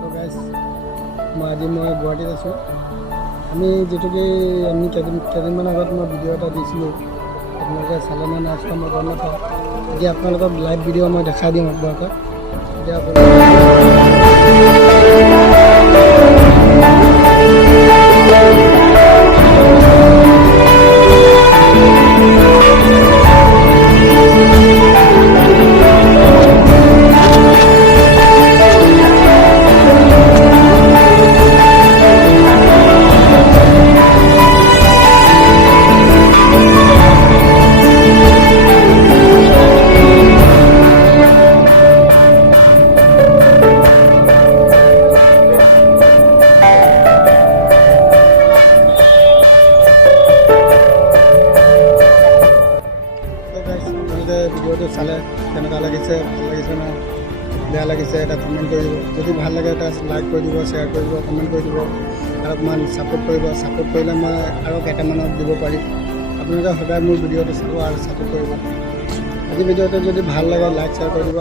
তো গাইজ আজি মই গুৱাহাটীত আছোঁ। আমি কেইদিনমান আগত মই ভিডিঅ' এটা দিছিলোঁ, আপোনালোকে চালে নে নাই চোৱা মই গম নাপাওঁ। এতিয়া আপোনালোকক লাইভ ভিডিঅ' মই দেখাই দিম আপোনালোকক। এতিয়া ভিডিঅ'টো চালে কেনেকুৱা লাগিছে, ভাল লাগিছে না বেয়া লাগিছে, এটা কমেণ্ট কৰিব। যদি ভাল লাগে এটা লাইক কৰি দিব, শ্বেয়াৰ কৰিব, কমেণ্ট কৰি দিব, আৰু অকণমান ছাপোৰ্ট কৰিব। ছাপোৰ্ট কৰিলে মই আৰু কেইটামানত দিব পাৰিম। আপোনালোকে সদায় মোৰ ভিডিঅ'টো চাব আৰু ছাপোৰ্ট কৰিব। আজি ভিডিঅ'টো যদি ভাল লাগে লাইক শ্বেয়াৰ কৰি দিব।